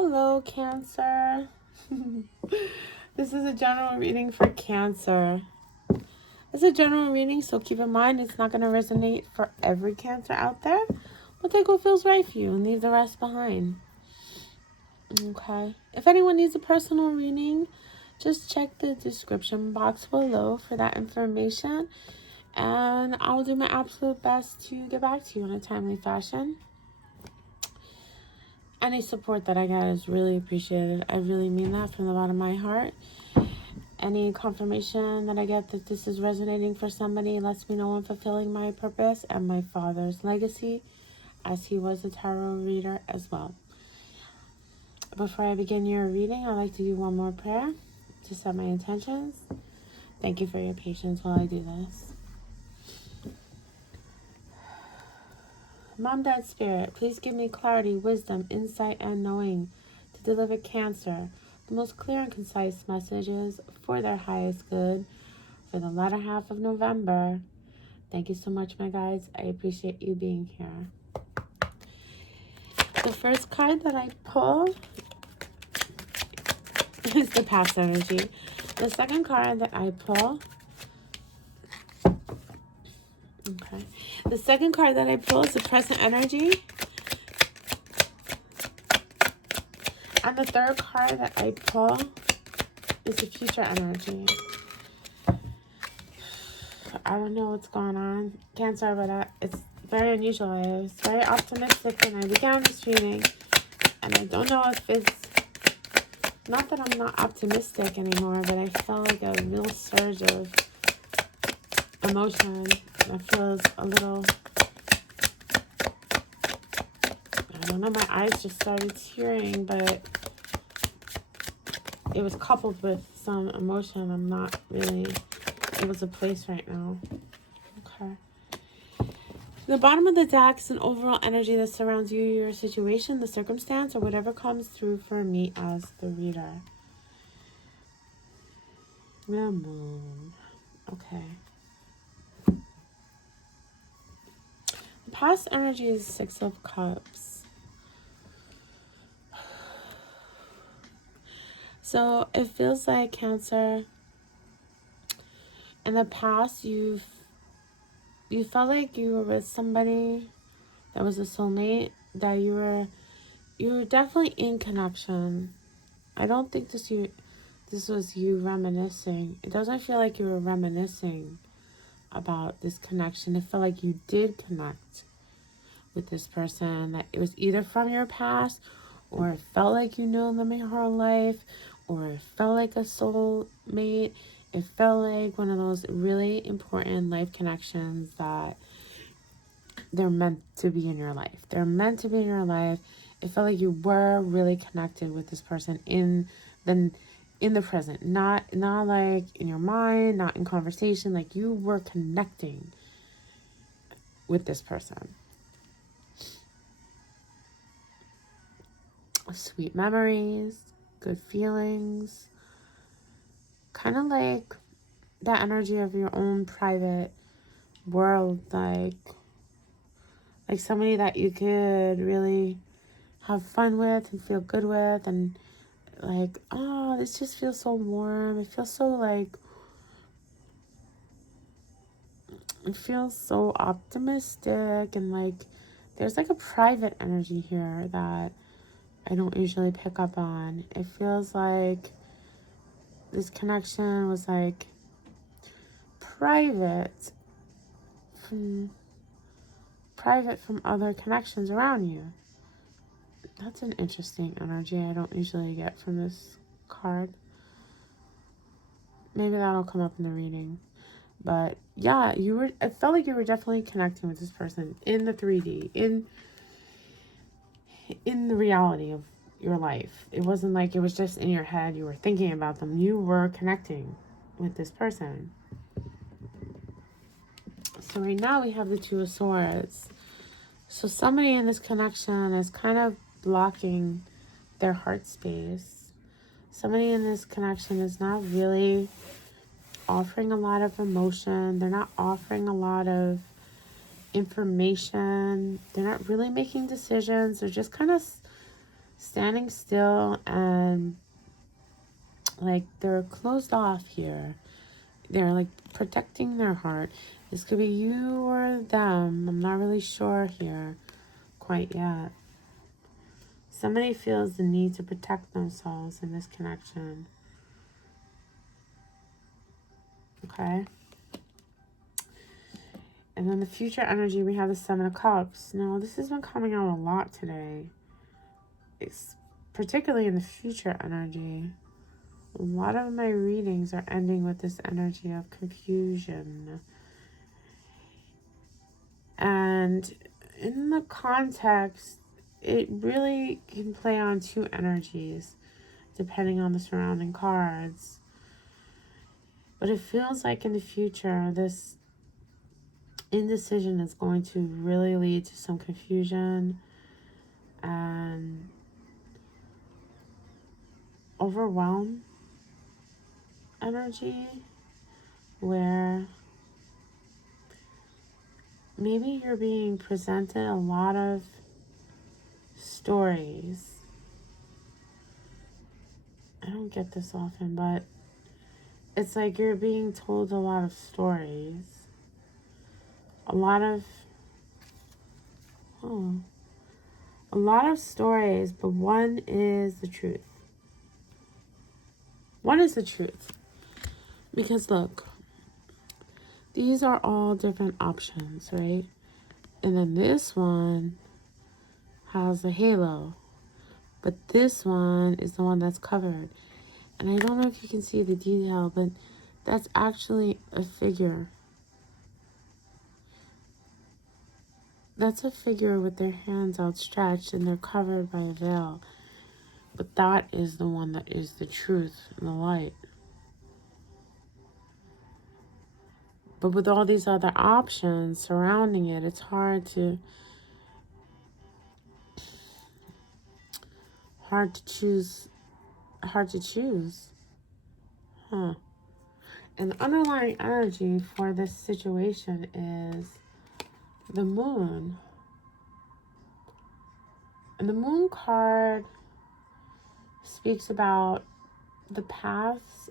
Hello, Cancer. This is a general reading for Cancer. It's a general reading, so keep in mind it's not going to resonate for every Cancer out there. But take what feels right for you and leave the rest behind. Okay. If anyone needs a personal reading, just check the description box below for that information. And I will do my absolute best to get back to you in a timely fashion. Any support that I get is really appreciated. I really mean that from the bottom of my heart. Any confirmation that I get that this is resonating for somebody lets me know I'm fulfilling my purpose and my father's legacy, as he was a tarot reader as well. Before I begin your reading, I'd like to do one more prayer to set my intentions. Thank you for your patience while I do this. Mom, Dad, Spirit, please give me clarity, wisdom, insight, and knowing to deliver Cancer the most clear and concise messages for their highest good for the latter half of November. Thank you so much, my guides. I appreciate you being here. The first card that I pull is the past energy. The second card that I pull, the second card that I pull is the present energy. And the third card that I pull is the future energy. I don't know what's going on, Cancer, but it's very unusual. I was very optimistic when I began this reading. And I don't know if it's, not that I'm not optimistic anymore, but I felt like a real surge of emotion. It feels a little, I don't know, my eyes just started tearing, but it was coupled with some emotion I'm not really able to place right now. Okay. The bottom of the deck is an overall energy that surrounds you, your situation, the circumstance, or whatever comes through for me as the reader. The Moon. Okay. The past energy is Six of Cups. So it feels like, Cancer, in the past you felt like you were with somebody that was a soulmate, that you were definitely in connection. I don't think this was you reminiscing. It doesn't feel like you were reminiscing about this connection. It felt like you did connect with this person, that it was either from your past, or it felt like you knew them in her life, or it felt like a soulmate. It felt like one of those really important life connections that they're meant to be in your life. They're meant to be in your life. It felt like you were really connected with this person in the present, not like in your mind, not in conversation. Like you were connecting with this person. Sweet memories, good feelings, kind of like that energy of your own private world, like somebody that you could really have fun with and feel good with, and like, oh, this just feels so warm. It feels so like, it feels so optimistic, and like there's like a private energy here that I don't usually pick up on. It feels like this connection was like private from other connections around you. That's an interesting energy I don't usually get from this card. Maybe that'll come up in the reading. But yeah, it felt like you were definitely connecting with this person in the 3D, in the reality of your life. It wasn't like it was just in your head, you were thinking about them. You were connecting with this person. So right now we have the Two of Swords. So somebody in this connection is kind of blocking their heart space. Somebody in this connection is not really offering a lot of emotion. They're not offering a lot of information. They're not really making decisions. They're just kind of standing still and like they're closed off here. They're like protecting their heart. This could be you or them. I'm not really sure here quite yet. Somebody feels the need to protect themselves in this connection. Okay. And then the future energy, we have the Seven of Cups. Now, this has been coming out a lot today. It's particularly in the future energy. A lot of my readings are ending with this energy of confusion. And in the context, it really can play on two energies, depending on the surrounding cards. But it feels like in the future, this indecision is going to really lead to some confusion and overwhelm energy, where maybe you're being presented a lot of stories. I don't get this often, but it's like you're being told a lot of stories. A lot of stories, but one is the truth. One is the truth. Because look, these are all different options, right? And then this one has a halo. But this one is the one that's covered. And I don't know if you can see the detail, but that's actually a figure. That's a figure with their hands outstretched and they're covered by a veil. But that is the one that is the truth and the light. But with all these other options surrounding it, it's hard to choose. Huh. And the underlying energy for this situation is the moon. And the moon card speaks about the path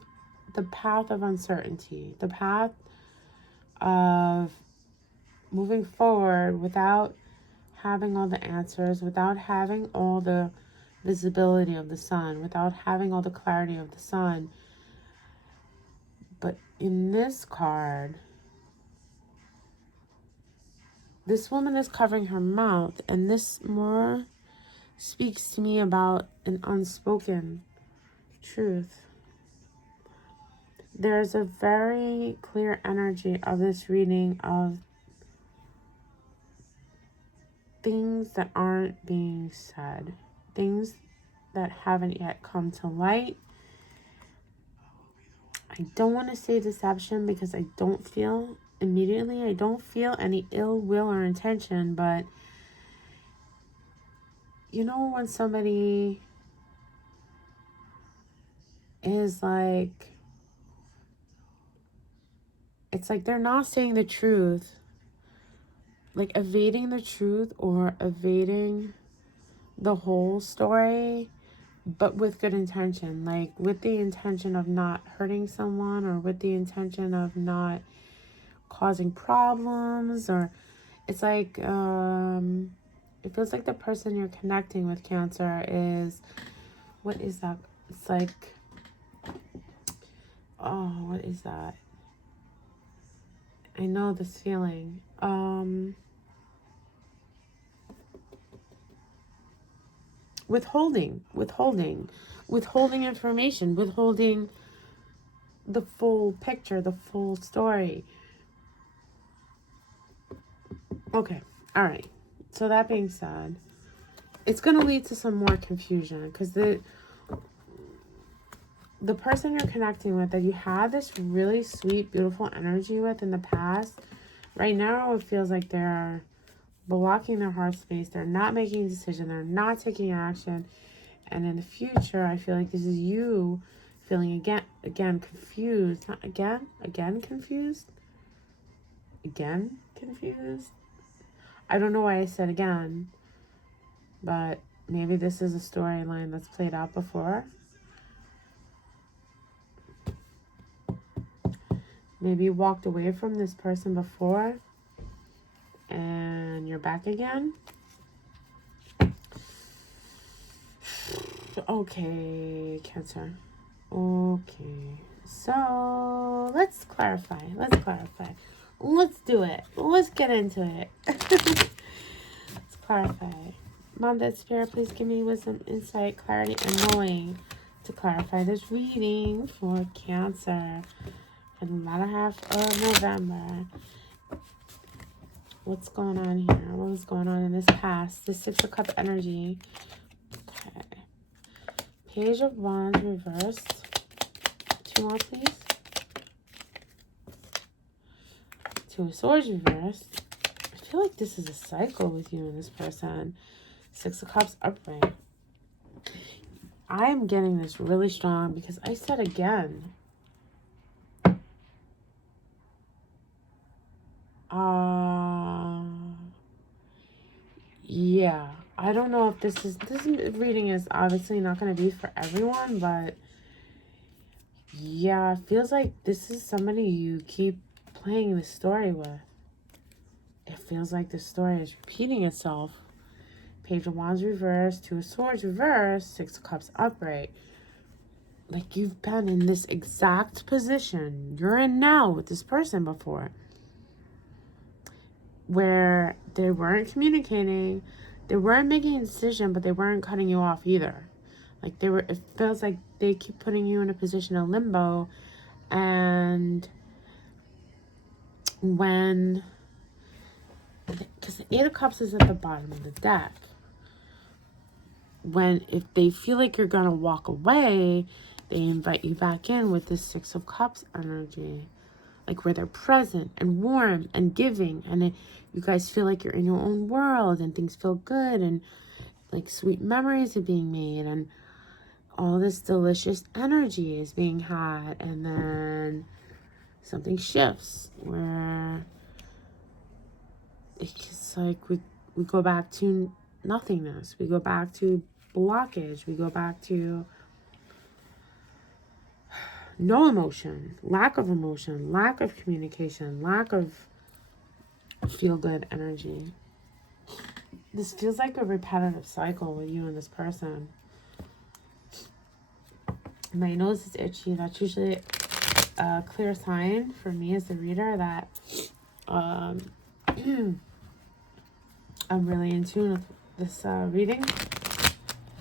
of uncertainty, the path of moving forward without having all the answers, without having all the visibility of the sun, without having all the clarity of the sun. But in this card, this woman is covering her mouth, and this more speaks to me about an unspoken truth. There's a very clear energy of this reading of things that aren't being said, things that haven't yet come to light. I don't want to say deception because I don't feel any ill will or intention, but you know when somebody is like, it's like they're not saying the truth, like evading the truth or evading the whole story, but with good intention, like with the intention of not hurting someone or with the intention of not causing problems, or it's like it feels like the person you're connecting with, Cancer, is, what is that? It's like, oh, what is that? I know this feeling. Withholding information, withholding the full picture, the full story. Okay, all right. So that being said, it's going to lead to some more confusion because the person you're connecting with that you had this really sweet, beautiful energy with in the past, right now it feels like they're blocking their heart space. They're not making a decision. They're not taking action. And in the future, I feel like this is you feeling again confused. Not confused. I don't know why I said again, but Maybe this is a storyline that's played out before. Maybe you walked away from this person before and you're back again. Okay, Cancer. Okay. So, let's clarify. Let's do it. Let's get into it. Let's clarify. Mom, that spirit, please give me wisdom, insight, clarity, and knowing to clarify this reading for Cancer for the latter half of November. What's going on here? What was going on in this past? The Six of Cups energy. Okay. Page of Wands reversed. 2 more, please. 2 of Swords reversed. I feel like this is a cycle with you and this person. 6 of Cups upright. I am getting this really strong because I said again. Yeah. I don't know if this reading is obviously not going to be for everyone, but yeah, it feels like this is somebody you keep playing the story with. It feels like the story is repeating itself. Page of Wands reversed, 2 of Swords reversed, 6 of Cups upright. Like you've been in this exact position you're in now with this person before. Where they weren't communicating, they weren't making a decision, but they weren't cutting you off either. Like it feels like they keep putting you in a position of limbo. And when, because the 8 of Cups is at the bottom of the deck. If they feel like you're gonna walk away, they invite you back in with this 6 of Cups energy. Like where they're present and warm and giving, and you guys feel like you're in your own world and things feel good and like sweet memories are being made and all this delicious energy is being had. And then something shifts where it's like we go back to nothingness. We go back to blockage. We go back to no emotion, lack of communication, lack of feel-good energy. This feels like a repetitive cycle with you and this person. My nose is itchy. That's usually a clear sign for me as the reader that I'm really in tune with this reading.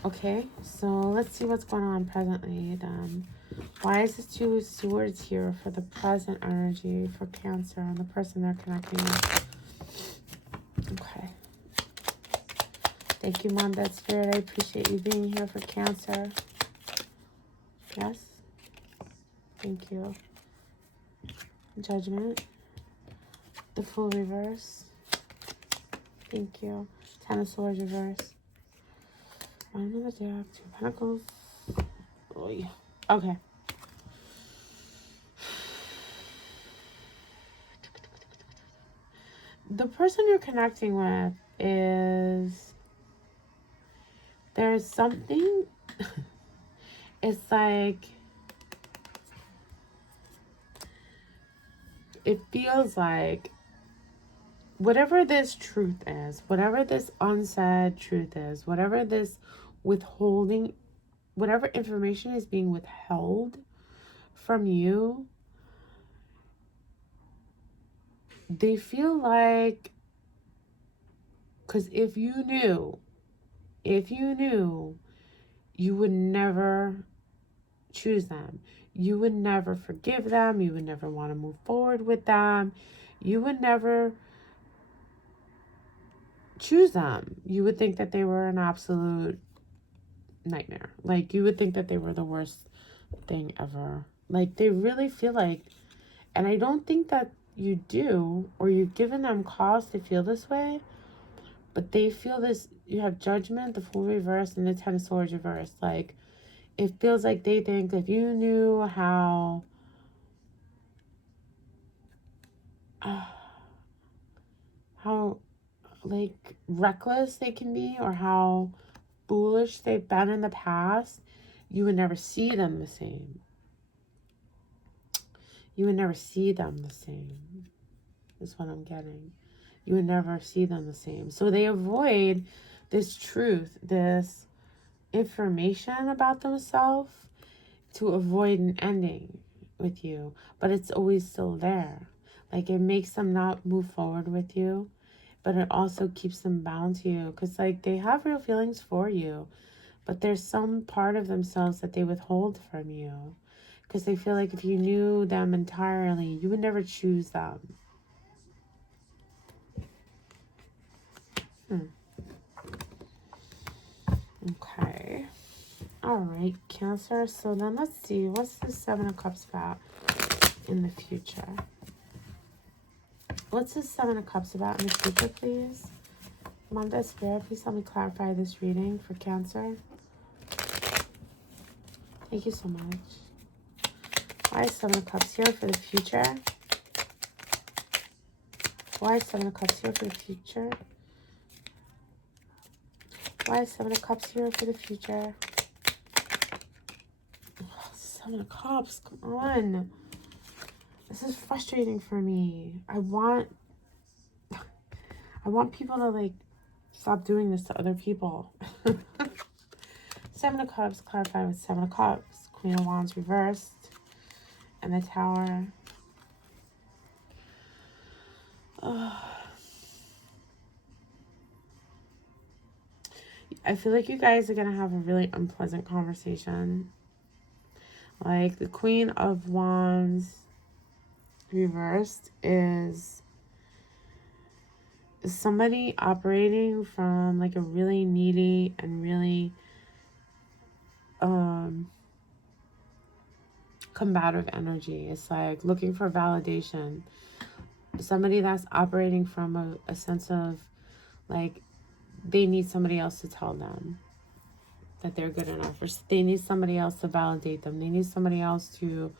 Okay, so let's see what's going on presently then. Why is this 2 of Swords here for the present energy for Cancer and the person they're connecting with? Okay. Thank you, Mom, that spirit. I appreciate you being here for Cancer. Yes. Thank you. Judgment. The Fool reverse. Thank you. 10 of Swords reverse. Bottom of the deck. 2 of Pentacles. Oh, yeah. Okay. The person you're connecting with is... There's something... It's like... It feels like... Whatever this truth is, whatever this unsaid truth is, whatever this withholding... Whatever information is being withheld from you... They feel like... Because if you knew... you would never choose them. You would never forgive them. You would never want to move forward with them. You would never choose them. You would think that they were an absolute nightmare. Like, you would think that they were the worst thing ever. Like, they really feel like, and I don't think that you do, or you've given them cause to feel this way, but they feel this. You have Judgment, the Fool reverse, and the 10 of Swords reverse. Like, it feels like they think if you knew how like reckless they can be, or how foolish they've been in the past, you would never see them the same. You would never see them the same, is what I'm getting. You would never see them the same. So they avoid this truth, this information about themselves to avoid an ending with you. But it's always still there. Like, it makes them not move forward with you, but it also keeps them bound to you. Because, like, they have real feelings for you, but there's some part of themselves that they withhold from you. Because they feel like if you knew them entirely, you would never choose them. Okay. All right, Cancer. So then let's see. What's the Seven of Cups about in the future? What's the Seven of Cups about in the future, please? Manda Spirit, please help me clarify this reading for Cancer. Thank you so much. Why is Seven of Cups here for the future? Why is Seven of Cups here for the future? Why is Seven of Cups here for the future? Oh, Seven of Cups, come on. This is frustrating for me. I want people to, like, stop doing this to other people. Seven of Cups, clarify with Seven of Cups. Queen of Wands reversed. And the Tower. I feel like you guys are going to have a really unpleasant conversation. Like, the Queen of Wands reversed is somebody operating from, like, a really needy and really combative energy. It's like looking for validation. Somebody that's operating from a sense of, like, they need somebody else to tell them that they're good enough, or they need somebody else to validate them. They need somebody else to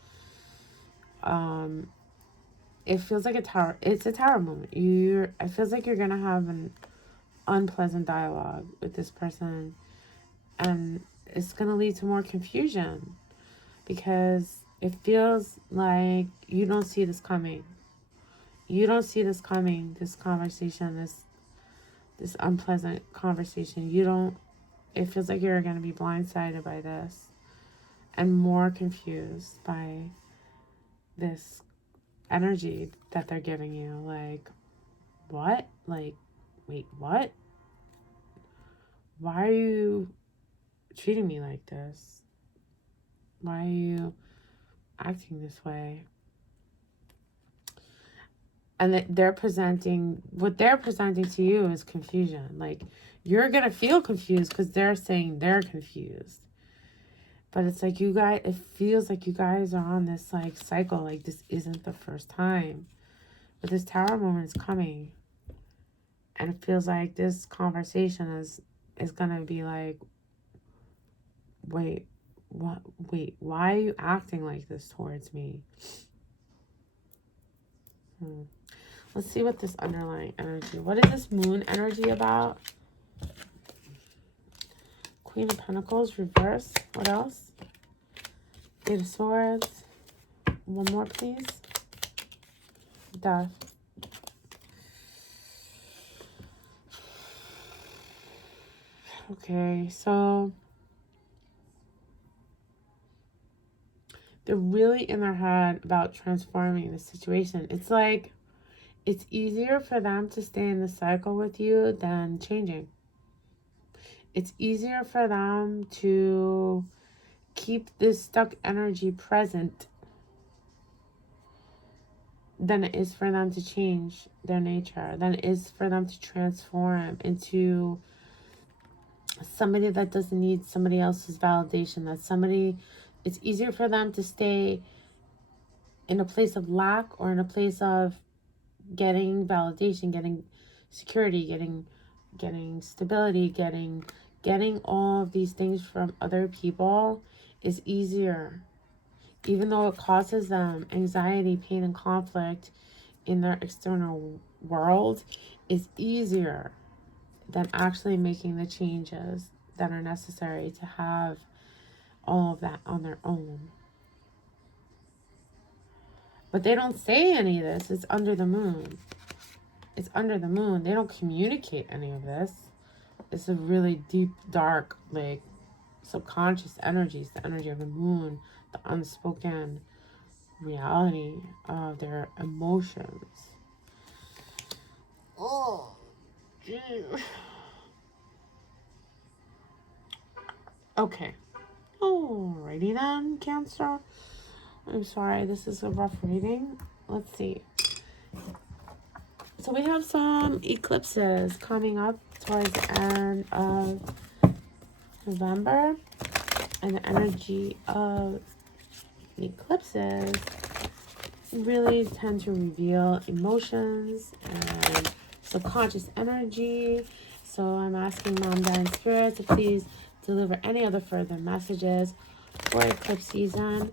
it feels like a tower. It's a tower moment. It feels like you're gonna have an unpleasant dialogue with this person, and it's gonna lead to more confusion because it feels like you don't see this coming. You don't see this coming, this conversation, this unpleasant conversation. It feels like you're going to be blindsided by this and more confused by this energy that they're giving you. Like, what? Like, wait, what? Why are you treating me like this? Why are you acting this way? And what they're presenting to you is confusion. Like, you're going to feel confused because they're saying they're confused. But it's like it feels like you guys are on this, like, cycle. Like, this isn't the first time. But this Tower moment is coming. And it feels like this conversation is going to be like, wait, what? Wait, why are you acting like this towards me? Let's see what this underlying energy. What is this Moon energy about? Queen of Pentacles, reverse. What else? Eight of Swords. One more, please. Death. Okay, so they're really in their head about transforming the situation. It's like it's easier for them to stay in the cycle with you than changing. It's easier for them to keep this stuck energy present than it is for them to change their nature, than it is for them to transform into somebody that doesn't need somebody else's validation. It's easier for them to stay in a place of lack or in a place of getting validation, getting security, getting stability, getting all of these things from other people is easier, even though it causes them anxiety, pain, and conflict in their external world, is easier than actually making the changes that are necessary to have all of that on their own. But they don't say any of this. It's under the moon. It's under the moon. They don't communicate any of this. It's a really deep, dark, like, subconscious energies, the energy of the moon, the unspoken reality of their emotions. Oh, geez. Okay. Alrighty then, Cancer. I'm sorry, this is a rough reading. Let's see. So we have some eclipses coming up towards the end of November. And the energy of the eclipses really tend to reveal emotions and subconscious energy. So I'm asking Mom, Dad, and Spirit to please deliver any other further messages for eclipse season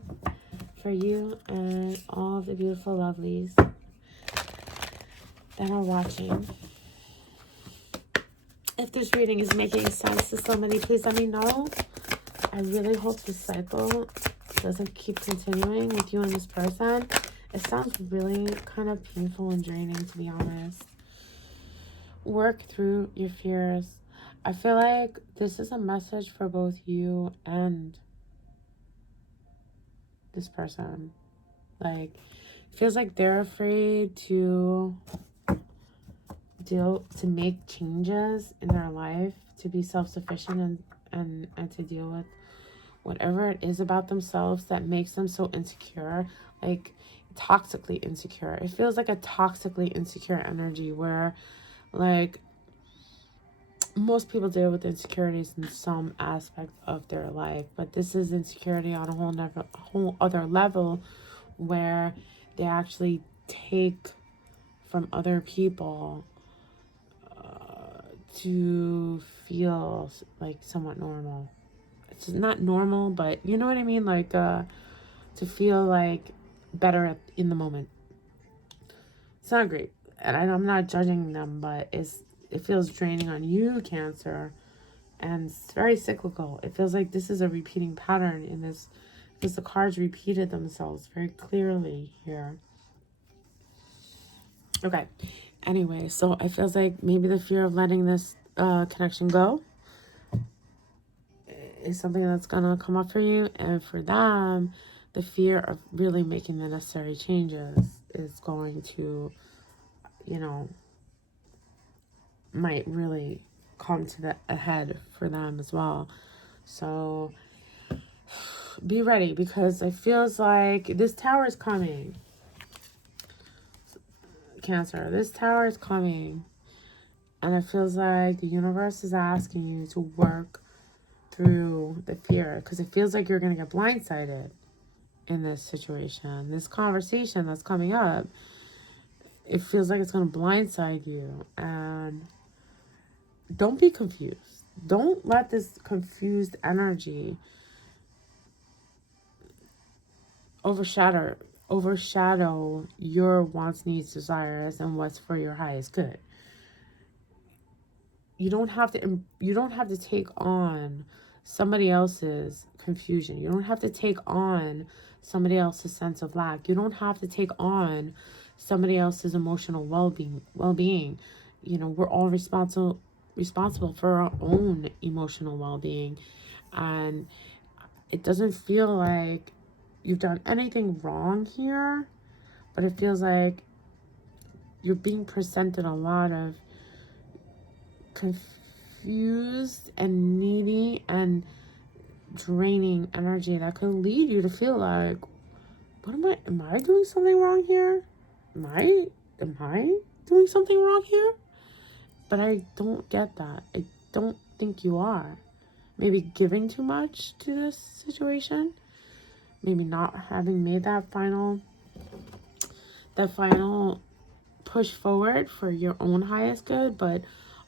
for you and all of the beautiful lovelies that are watching. If this reading is making sense to somebody, please let me know. I really hope this cycle doesn't keep continuing with you and this person. It sounds really kind of painful and draining, to be honest. Work through your fears. I feel like this is a message for both you and this person. Like, it feels like they're afraid to make changes in their life, to be self-sufficient and to deal with whatever it is about themselves that makes them so insecure, like toxically insecure. It feels like a toxically insecure energy where, like, most people deal with insecurities in some aspect of their life, but this is insecurity on a whole other level where they actually take from other people to feel like somewhat normal. It's not normal, but you know what I mean? Like, to feel like better in the moment. It's not great. And I'm not judging them, but it feels draining on you, Cancer. And it's very cyclical. It feels like this is a repeating pattern in this, because the cards repeated themselves very clearly here. Okay. Anyway, so it feels like maybe the fear of letting this connection go is something that's gonna come up for you, and for them, the fear of really making the necessary changes is going to, you know, might really come to the head for them as well. So be ready, because it feels like this tower is coming. Cancer, this tower is coming, and it feels like the universe is asking you to work through the fear, because it feels like you're going to get blindsided in this situation. This conversation that's coming up, it feels like it's going to blindside you, and don't be confused. Don't let this confused energy overshadow your wants, needs, desires, and what's for your highest good. You don't have to take on somebody else's confusion. You don't have to take on somebody else's sense of lack. You don't have to take on somebody else's emotional well-being. You know, we're all responsible for our own emotional well-being, and it doesn't feel like you've done anything wrong here, but it feels like you're being presented a lot of confused and needy and draining energy that could lead you to feel like, am I doing something wrong here? Am I doing something wrong here? But I don't get that. I don't think you are. Maybe giving too much to this situation. Maybe not having made that final push forward for your own highest good. But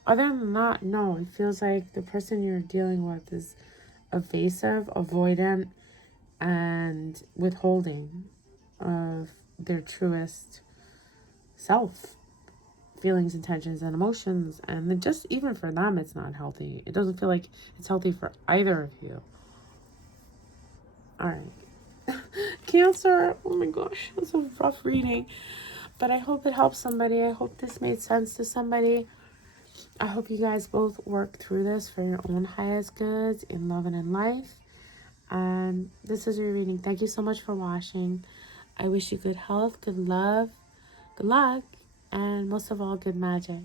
other than that, no, it feels like the person you're dealing with is evasive, avoidant, and withholding of their truest self. feelings, intentions, and emotions. And then just even for them, it's not healthy. It doesn't feel like it's healthy for either of you. All right. Cancer. Oh my gosh, that's a rough reading. But I hope it helps somebody. I hope this made sense to somebody. I hope you guys both work through this for your own highest goods in love and in life. And this is your reading. Thank you so much for watching. I wish you good health, good love, good luck, and most of all, good magic.